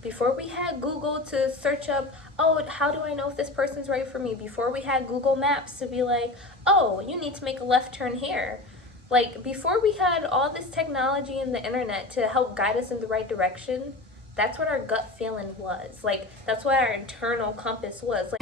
before we had Google to search up, oh, how do I know if this person's right for me? Before we had Google Maps to be like, oh, you need to make a left turn here. Like, before we had all this technology and the internet to help guide us in the right direction, that's what our gut feeling was. Like, that's what our internal compass was. Like,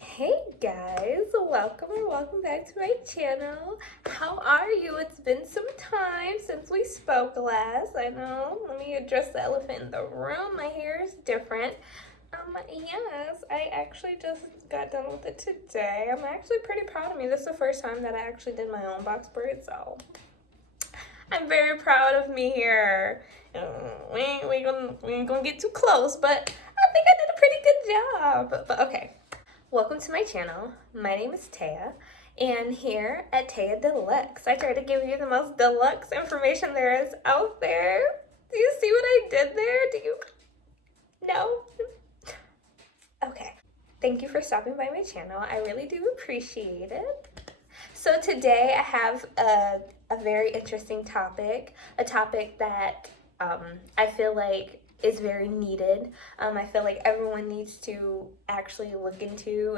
hey guys, welcome or welcome back to my channel. How are you? It's been some time since we spoke last. I know. Let me address the elephant in the room. My hair is different. Yes, I actually just got done with it today. I'm actually pretty proud of me. This is the first time that I actually did my own box braid, so I'm very proud of me here. We ain't gonna get too close, but I think I did a pretty good job. But okay, welcome to my channel. My name is Taya, and here at Taya Deluxe, I try to give you the most deluxe information there is out there. Do you see what I did there? Do you? No? Okay. Thank you for stopping by my channel. I really do appreciate it. So today I have a very interesting topic, a topic that I feel like is very needed. I feel like everyone needs to actually look into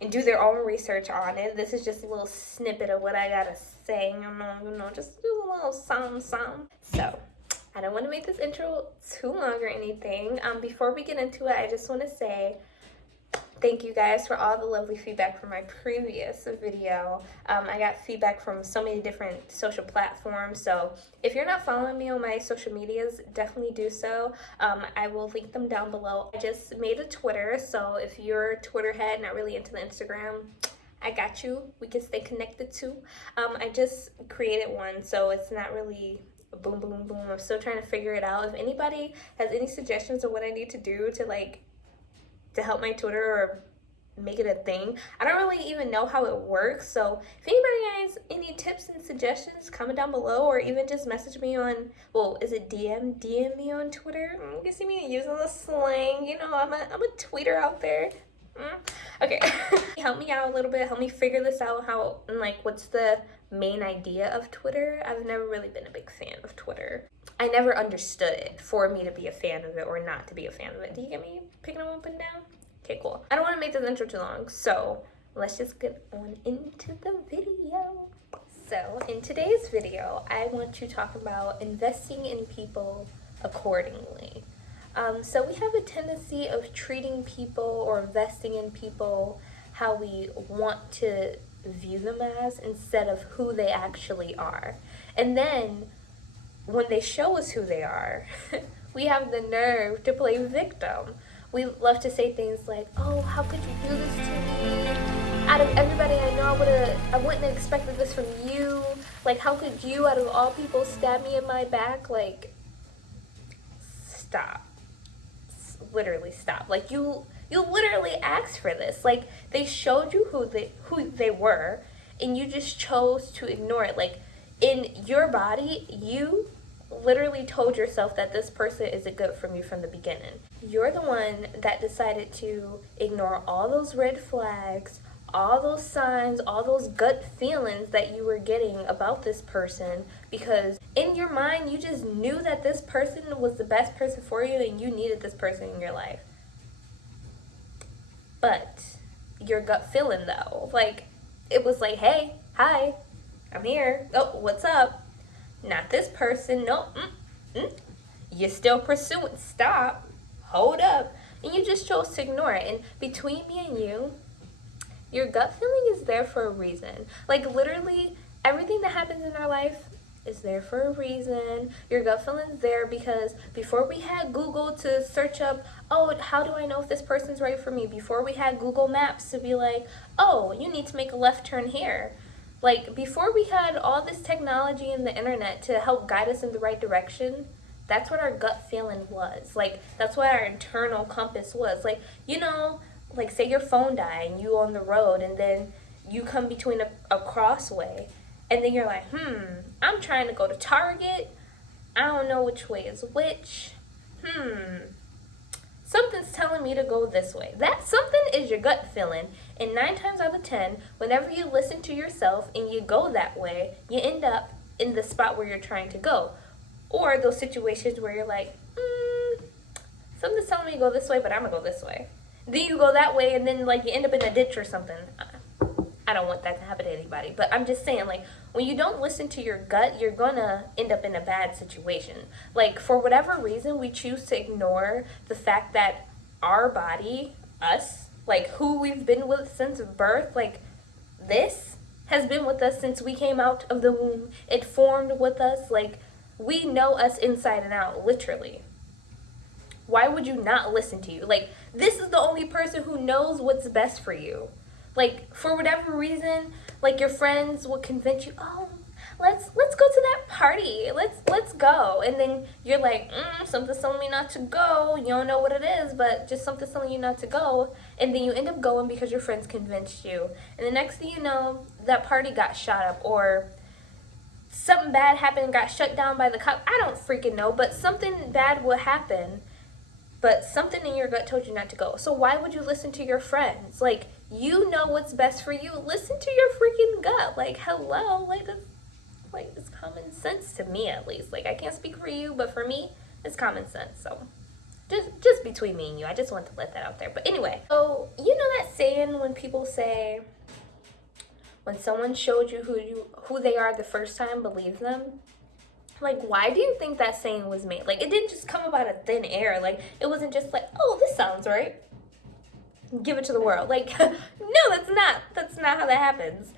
and do their own research on it. This is just a little snippet of what I gotta say, just a little something. So, I don't want to make this intro too long or anything. Before we get into it, I just want to say thank you guys for all the lovely feedback from my previous video. I got feedback from so many different social platforms, so if you're not following me on my social medias, definitely do so. I will link them down below. I just made a Twitter, so if you're a Twitter head, not really into the Instagram, I got you. We can stay connected too. I just created one, so it's not really boom, boom, boom. I'm still trying to figure it out. If anybody has any suggestions of what I need to do to help my Twitter or make it a thing, I don't really even know how it works. So if anybody has any tips and suggestions, comment down below, or even just message me on, well, is it DM me on Twitter? You can see me using the slang. You know, I'm a tweeter out there. Okay. Help me out a little bit. Help me figure this out. How, and like, what's the main idea of Twitter? I've never really been a big fan of Twitter. I never understood it for me to be a fan of it or not to be a fan of it. Do you get me picking them up and down? Okay, cool. I don't want to make this intro too long, so let's just get on into the video. So in today's video, I want to talk about investing in people accordingly. So we have a tendency of treating people or investing in people how we want to view them as instead of who they actually are. And then when they show us who they are, we have the nerve to play victim. We love to say things like, oh, how could you do this to me? Out of everybody I know, I wouldn't have expected this from you. Like, how could you, out of all people, stab me in my back? Like, stop. Literally stop. Like, you literally asked for this. Like, they showed you who they were, and you just chose to ignore it. Like, in your body, you literally told yourself that this person isn't good for me from the beginning. You're the one that decided to ignore all those red flags, all those signs, all those gut feelings that you were getting about this person, because in your mind you just knew that this person was the best person for you and you needed this person in your life. But your gut feeling though, like, it was like, hey, hi, I'm here. Oh, what's up? Not this person. Nope. You're still pursuing. Stop. Hold up. And you just chose to ignore it. And between me and you, your gut feeling is there for a reason. Like, literally, everything that happens in our life is there for a reason. Your gut feeling is there because before we had Google to search up, oh, how do I know if this person's right for me? Before we had Google Maps to be like, oh, you need to make a left turn here. Like, before we had all this technology and the internet to help guide us in the right direction, that's what our gut feeling was. Like, that's what our internal compass was. Like, you know, like, say your phone died and you on the road and then you come between a crossway and then you're like, I'm trying to go to Target. I don't know which way is which. something's telling me to go this way. That something is your gut feeling. And 9 times out of 10, whenever you listen to yourself and you go that way, you end up in the spot where you're trying to go. Or those situations where you're like, something's telling me to go this way, but I'm gonna go this way. Then you go that way, and then like you end up in a ditch or something. I don't want that to happen to anybody, but I'm just saying, like, when you don't listen to your gut, you're gonna end up in a bad situation. Like, for whatever reason, we choose to ignore the fact that our body, us, like who we've been with since birth, like this has been with us since we came out of the womb. It formed with us. Like, we know us inside and out, literally. Why would you not listen to you? Like, this is the only person who knows what's best for you. Like, for whatever reason, like your friends will convince you, oh, let's go to that party. Let's go. And then you're like, something's telling me not to go. You don't know what it is, but just something's telling you not to go. And then you end up going because your friends convinced you. And the next thing you know, that party got shot up, or something bad happened and got shut down by the cop. I don't freaking know, but something bad will happen. But something in your gut told you not to go. So why would you listen to your friends? Like, you know what's best for you. Listen to your freaking gut. Like, hello. It's common sense to me, at least. Like, I can't speak for you, but for me, it's common sense. So just between me and you, I just want to let that out there. But anyway, so you know that saying when people say, when someone showed you who they are the first time, believe them? Like, why do you think that saying was made? Like, it didn't just come up out of thin air. Like, it wasn't just like, oh, this sounds right, give it to the world. Like, no, that's not how that happens.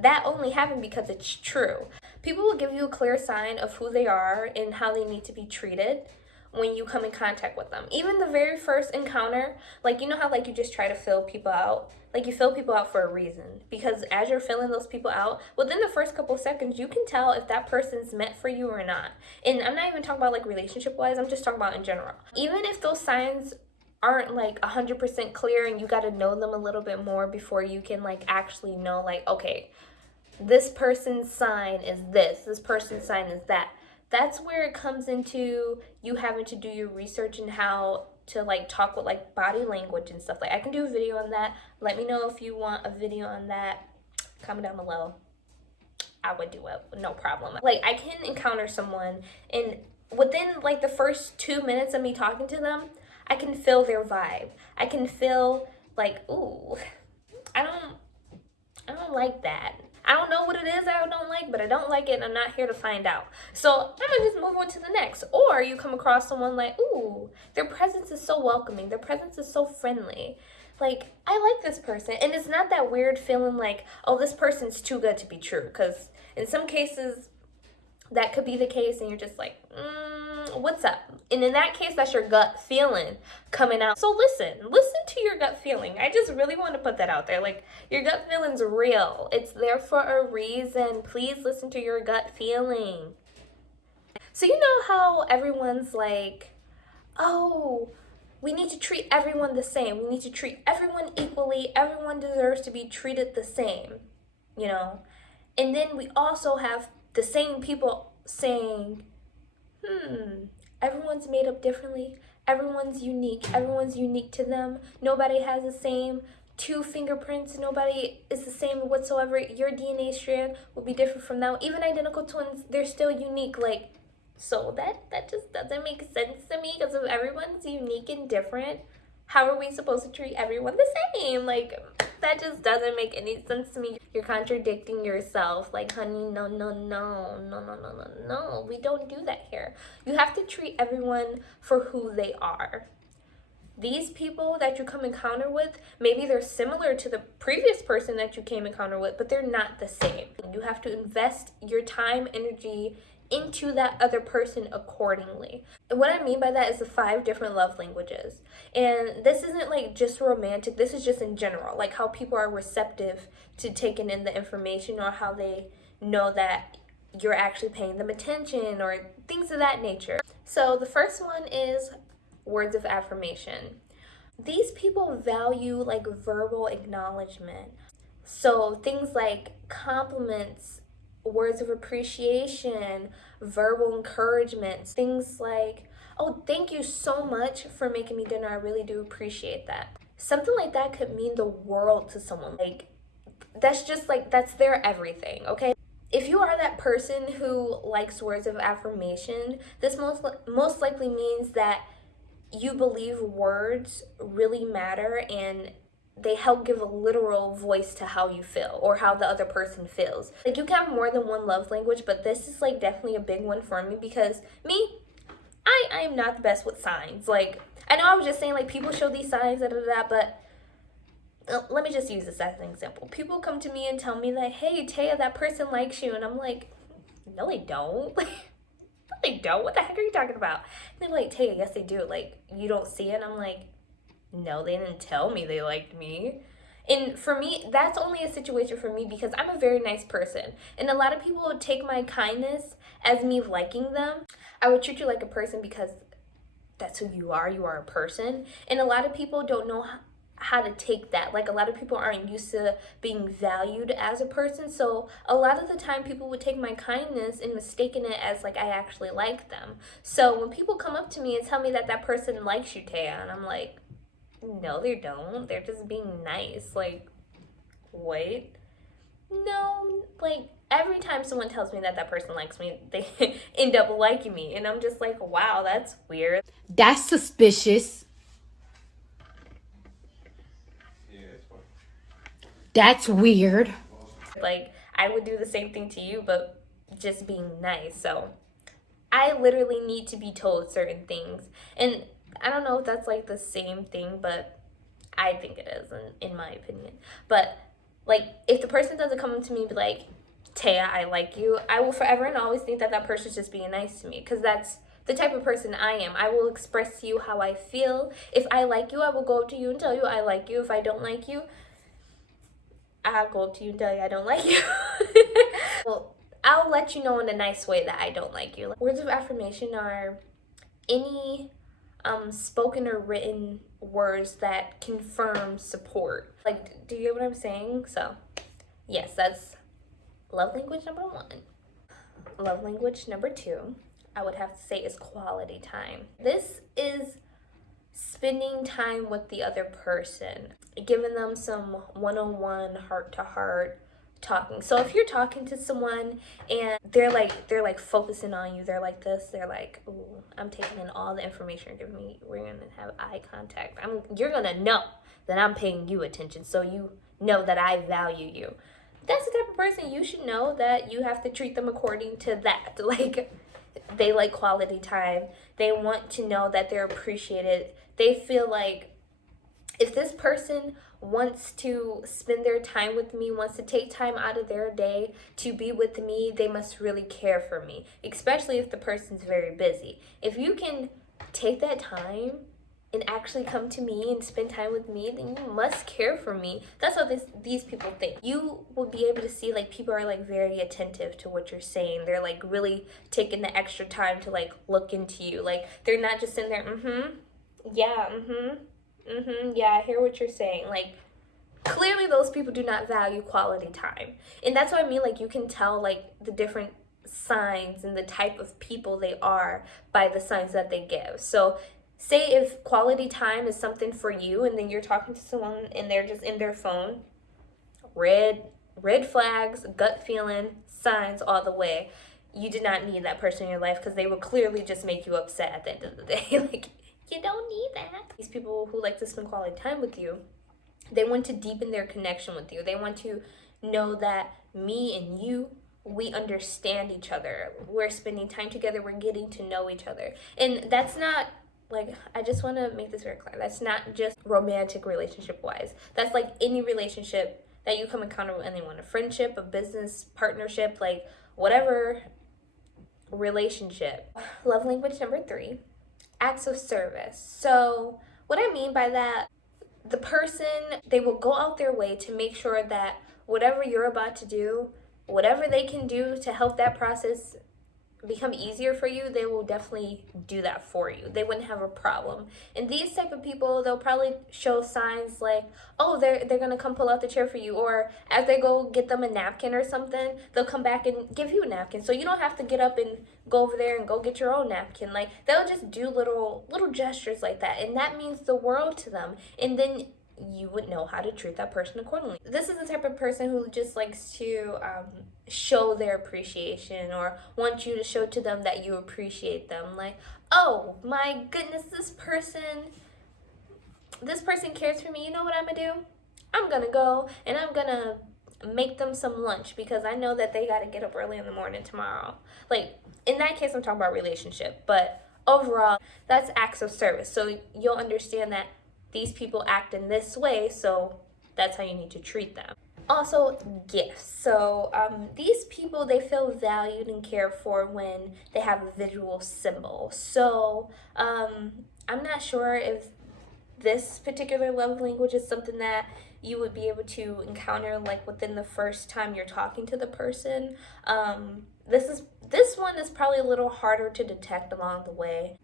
That only happened because it's true. People will give you a clear sign of who they are and how they need to be treated when you come in contact with them. Even the very first encounter, like, you know how, like, you just try to fill people out? Like, you fill people out for a reason. Because as you're filling those people out, within the first couple seconds, you can tell if that person's meant for you or not. And I'm not even talking about, like, relationship-wise. I'm just talking about in general. Even if those signs aren't, like, 100% clear and you got to know them a little bit more before you can, like, actually know, like, okay, this person's sign is this person's sign is that. That's where it comes into you having to do your research and how to, like, talk with, like, body language and stuff. Like, I can do a video on that. Let me know if you want a video on that. Comment down below. I would do it, no problem. Like, I can encounter someone, and within, like, the first 2 minutes of me talking to them, I can feel their vibe. I can feel, like, ooh, I don't like that. I don't know what it is I don't like, but I don't like it, and I'm not here to find out. So I'm gonna just move on to the next. Or you come across someone like, ooh, their presence is so welcoming. Their presence is so friendly. Like, I like this person. And it's not that weird feeling like, oh, this person's too good to be true. Because in some cases, that could be the case, and you're just like, what's up? And in that case, that's your gut feeling coming out. So listen to your gut feeling. I just really want to put that out there. Like, your gut feeling's real. It's there for a reason. Please listen to your gut feeling. So you know how everyone's like, oh, we need to treat everyone the same. We need to treat everyone equally. Everyone deserves to be treated the same, you know? And then we also have the same people saying, everyone's made up differently. Everyone's unique. Everyone's unique to them. Nobody has the same 2 fingerprints. Nobody is the same whatsoever. Your DNA strand will be different from that. Even identical twins, they're still unique. Like, so that just doesn't make sense to me, because if everyone's unique and different, how are we supposed to treat everyone the same? Like, that just doesn't make any sense to me. You're contradicting yourself. Like, honey, no. We don't do that here. You have to treat everyone for who they are. These people that you come encounter with, maybe they're similar to the previous person that you came encounter with, but they're not the same. You have to invest your time, energy into that other person accordingly. And what I mean by that is the 5 different love languages. And this isn't like just romantic, this is just in general, like how people are receptive to taking in the information, or how they know that you're actually paying them attention, or things of that nature. So the first one is words of affirmation. These people value, like, verbal acknowledgement. So things like compliments, words of appreciation, verbal encouragement, things like, "Oh, thank you so much for making me dinner. I really do appreciate that." Something like that could mean the world to someone. Like, that's just like, that's their everything, okay? If you are that person who likes words of affirmation, this most likely means that you believe words really matter and they help give a literal voice to how you feel or how the other person feels. Like, you can have more than one love language, but this is like definitely a big one for me because me, I am not the best with signs. Like, I know I was just saying like people show these signs, but let me just use this as an example. People come to me and tell me that, "Hey, Taya, that person likes you," and I'm like, "No, they don't." No, they don't. What the heck are you talking about? And they're like, "Taya, yes, they do. Like, you don't see it." And I'm like, "No, they didn't tell me they liked me." And for me, that's only a situation for me because I'm a very nice person. And a lot of people would take my kindness as me liking them. I would treat you like a person because that's who you are. You are a person. And a lot of people don't know how to take that. Like, a lot of people aren't used to being valued as a person. So a lot of the time people would take my kindness and mistaken it as like I actually like them. So when people come up to me and tell me that that person likes you, Taya, and I'm like, "No, they don't. They're just being nice." Like, wait. No, like, every time someone tells me that that person likes me, they end up liking me. And I'm just like, wow, that's weird. That's suspicious. That's weird. Like, I would do the same thing to you, but just being nice. So I literally need to be told certain things. And I don't know if that's like the same thing, but I think it is, in my opinion. But like, if the person doesn't come up to me and be like, "Taya, I like you," I will forever and always think that that person's just being nice to me because that's the type of person I am. I will express to you how I feel. If I like you, I will go up to you and tell you I like you. If I don't like you, I'll go up to you and tell you I don't like you. Well, I'll let you know in a nice way that I don't like you. Like, words of affirmation are any spoken or written words that confirm support. Like, do you get what I'm saying? So, yes, that's love language number one. Love language number two, I would have to say, is quality time. This is spending time with the other person, giving them some one-on-one, heart-to-heart talking. So if you're talking to someone and they're like focusing on you, they're like this, they're like, "Ooh, I'm taking in all the information you're giving me." We're gonna have eye contact. You're gonna know that I'm paying you attention, so you know that I value you. That's the type of person you should know that you have to treat them according to that. Like, they like quality time. They want to know that they're appreciated. They feel like if this person wants to spend their time with me, wants to take time out of their day to be with me, they must really care for me, especially if the person's very busy. If you can take that time and actually come to me and spend time with me, then you must care for me. That's what these people think. You will be able to see, like, people are like very attentive to what you're saying. They're like really taking the extra time to like look into you. Like, they're not just sitting there, yeah, yeah, I hear what you're saying. Like, clearly those people do not value quality time. And that's what I mean, like, you can tell like the different signs and the type of people they are by the signs that they give. So say if quality time is something for you and then you're talking to someone and they're just in their phone, red flags, gut feeling, signs all the way. You did not need that person in your life because they will clearly just make you upset at the end of the day. Like, you don't need that. These people who like to spend quality time with you, they want to deepen their connection with you. They want to know that me and you, we understand each other. We're spending time together. We're getting to know each other. And that's not, like, I just want to make this very clear. That's not just romantic relationship wise. That's like any relationship that you come encounter with anyone, a friendship, a business partnership, like whatever relationship. Love language number three, acts of service. So what I mean by that, the person, they will go out their way to make sure that whatever you're about to do, whatever they can do to help that process become easier for you, they will definitely do that for you. They wouldn't have a problem. And these type of people, they'll probably show signs like, oh, they're gonna come pull out the chair for you, or as they go get them a napkin or something, they'll come back and give you a napkin. So you don't have to get up and go over there and go get your own napkin. Like, they'll just do little gestures like that, and that means the world to them. And then you would know how to treat that person accordingly. This is the type of person who just likes to show their appreciation, or want you to show to them that you appreciate them. Like, oh my goodness, this person cares for me. You know what I'm gonna do? I'm gonna go and I'm gonna make them some lunch because I know that they gotta get up early in the morning tomorrow. Like, in that case, I'm talking about relationship, but overall, that's acts of service. So you'll understand that these people act in this way, so that's how you need to treat them. Also, gifts. So these people, they feel valued and cared for when they have a visual symbol. So I'm not sure if this particular love language is something that you would be able to encounter like within the first time you're talking to the person. This one is probably a little harder to detect along the way.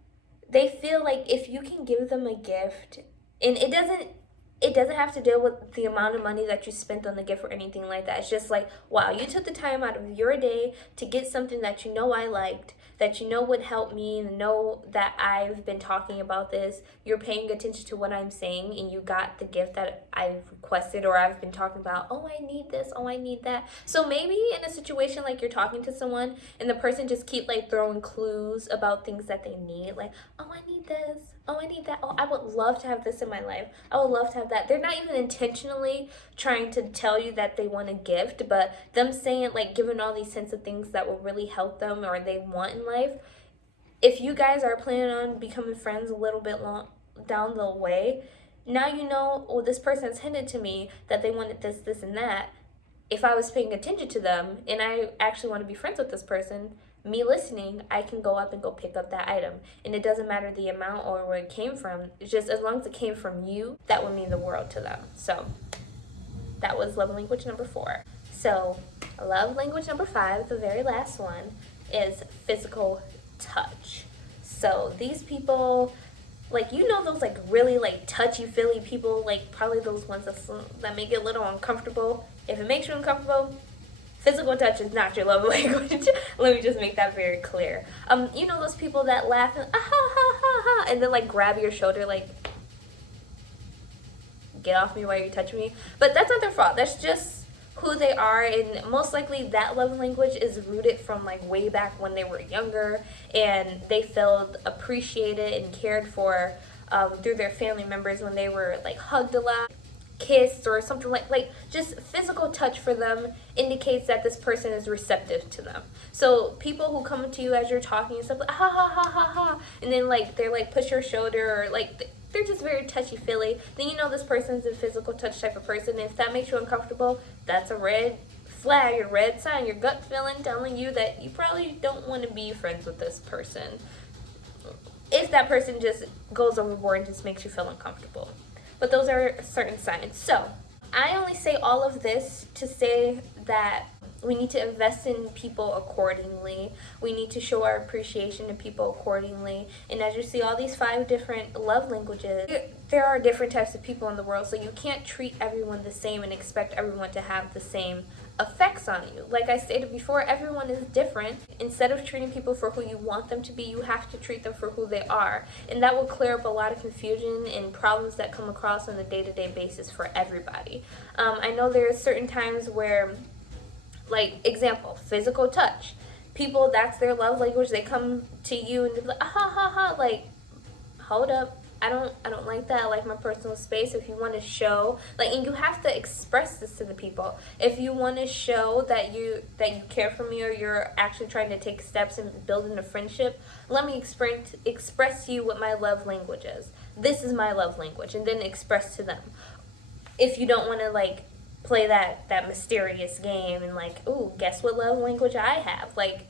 They feel like if you can give them a gift, and it doesn't have to deal with the amount of money that you spent on the gift or anything like that. It's just like, wow, you took the time out of your day to get something that you know I liked, that you know would help me, and know that I've been talking about this. You're paying attention to what I'm saying, and you got the gift that I've requested or I've been talking about. Oh, I need this. Oh, I need that. So maybe in a situation like you're talking to someone and the person just keep like throwing clues about things that they need. Like, oh, I need this. Oh, I need that. Oh, I would love to have this in my life. I would love to have that. They're not even intentionally trying to tell you that they want a gift, but them saying, like, giving all these sense of things that will really help them or they want in life. If you guys are planning on becoming friends a little bit down the way, now you know, well, this person's hinted to me that they wanted this, this, and that. If I was paying attention to them and I actually want to be friends with this person, me listening, I can go up and go pick up that item. And it doesn't matter the amount or where it came from. It's just as long as it came from you, that would mean the world to them. So that was love language number 4. So love language number 5, the very last one, is physical touch. So these people, like, you know, those like really like touchy-feely people, like probably those ones that make it a little uncomfortable. If it makes you uncomfortable, physical touch is not your love language. Let me just make that very clear. You know those people that laugh and ah, ha, ha, ha, ha, and then like grab your shoulder, like, get off me while you're touching me. But that's not their fault. That's just who they are, and most likely that love language is rooted from like way back when they were younger and they felt appreciated and cared for through their family members when they were like hugged a lot, kissed, or something like just physical touch for them indicates that this person is receptive to them. So people who come to you as you're talking and stuff, like, ha ha ha ha ha, and then like they're like push your shoulder, or like they're just very touchy-feely, then you know this person's a physical touch type of person. And if that makes you uncomfortable, that's a red flag, a red sign, your gut feeling telling you that you probably don't want to be friends with this person. If that person just goes overboard and just makes you feel uncomfortable. But those are certain signs. So I only say all of this to say that we need to invest in people accordingly. We need to show our appreciation to people accordingly. And as you see, all these 5 different love languages, there are different types of people in the world, so you can't treat everyone the same and expect everyone to have the same effects on you. Like I stated before, everyone is different. Instead of treating people for who you want them to be, you have to treat them for who they are. And that will clear up a lot of confusion and problems that come across on a day-to-day basis for everybody. I know there are certain times where, like, example, physical touch. People, that's their love language. They come to you and they're like, ah, ha, ha, ha, like, hold up. I don't like that. I like my personal space. If you want to show, like, and you have to express this to the people. If you want to show that you care for me, or you're actually trying to take steps in building a friendship, let me express to you what my love language is. This is my love language, and then express to them. If you don't want to, like, play that mysterious game and like, ooh, guess what love language I have? Like,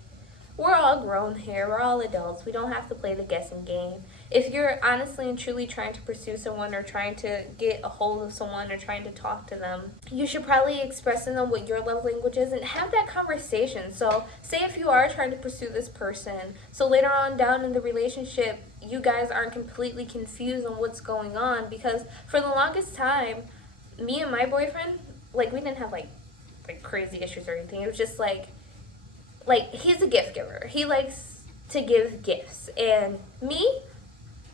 we're all grown here. We're all adults. We don't have to play the guessing game. if you're honestly and truly trying to pursue someone or trying to get a hold of someone or trying to talk to them, you should probably express to them what your love language is and have that conversation. So say if you are trying to pursue this person, so later on down in the relationship, you guys aren't completely confused on what's going on, because for the longest time, me and my boyfriend, like, we didn't have like crazy issues or anything. It was just like he's a gift giver. He likes to give gifts, and me,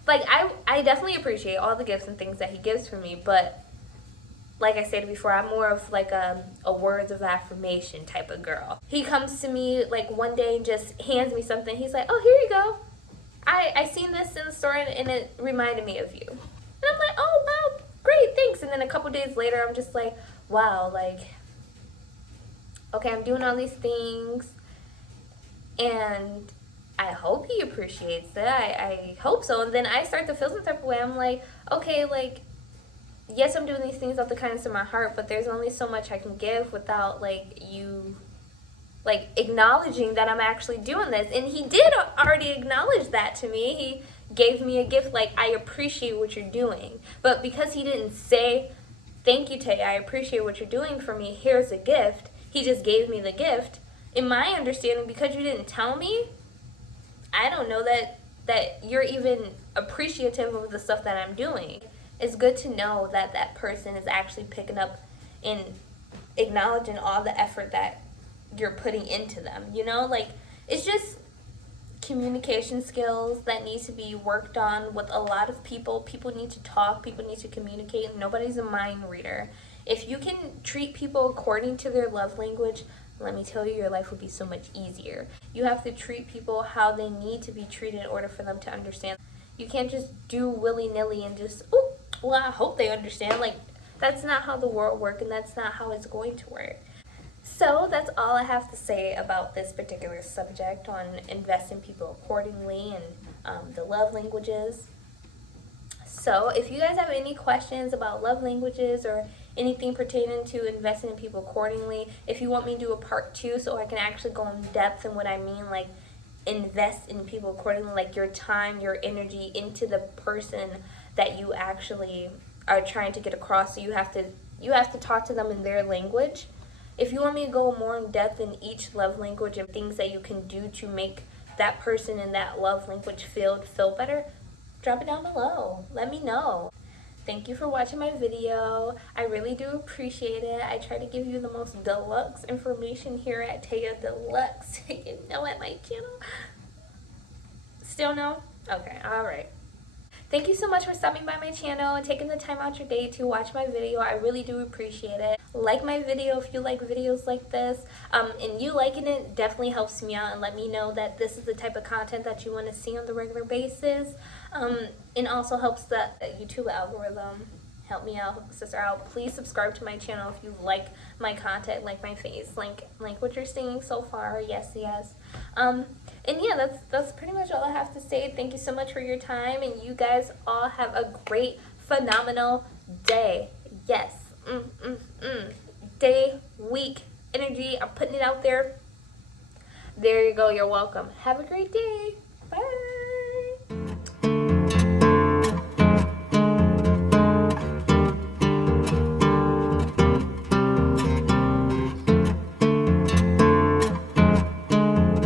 like, I definitely appreciate all the gifts and things that he gives for me, but like I said before, I'm more of like a words of affirmation type of girl. He comes to me like one day and just hands me something. He's like, oh, here you go. I seen this in the store and it reminded me of you. And I'm like, oh, wow, great, thanks. And then a couple days later, I'm just like, wow, like, okay, I'm doing all these things, and I hope he appreciates it. I hope so. And then I start to feel some type of way. I'm like, okay, like, yes, I'm doing these things out the kindness of my heart, but there's only so much I can give without, like, you, like, acknowledging that I'm actually doing this. And he did already acknowledge that to me. He gave me a gift, like, I appreciate what you're doing. But because he didn't say, thank you, Taya, I appreciate what you're doing for me, here's a gift, he just gave me the gift. In my understanding, because you didn't tell me, I don't know that you're even appreciative of the stuff that I'm doing. It's good to know that that person is actually picking up and acknowledging all the effort that you're putting into them. You know, like, it's just communication skills that need to be worked on with a lot of people. People need to talk, people need to communicate. Nobody's a mind reader. If you can treat people according to their love language, let me tell you, your life would be so much easier. You have to treat people how they need to be treated in order for them to understand. You can't just do willy-nilly and just, oh, well, I hope they understand. Like, that's not how the world works, and that's not how it's going to work. So that's all I have to say about this particular subject on investing people accordingly and the love languages. So if you guys have any questions about love languages or anything pertaining to investing in people accordingly, if you want me to do a part 2 so I can actually go in depth in what I mean, like invest in people accordingly, like your time, your energy into the person that you actually are trying to get across. So you have to talk to them in their language. If you want me to go more in depth in each love language and things that you can do to make that person in that love language feel better, drop it down below. Let me know. Thank you for watching my video. I really do appreciate it. I try to give you the most deluxe information here at Taya Deluxe. You know, at my channel. Still no? Okay, alright. Thank you so much for stopping by my channel and taking the time out your day to watch my video. I really do appreciate it. Like my video if you like videos like this. And you liking it definitely helps me out and let me know that this is the type of content that you want to see on the regular basis. And also helps the YouTube algorithm. Help me out, sister out. Please subscribe to my channel if you like my content, like my face, like what you're seeing so far. Yes, yes. And yeah, that's pretty much all I have to say. Thank you so much for your time, and you guys all have a great, phenomenal day. Yes. Day, week, energy. I'm putting it out there. There you go. You're welcome. Have a great day.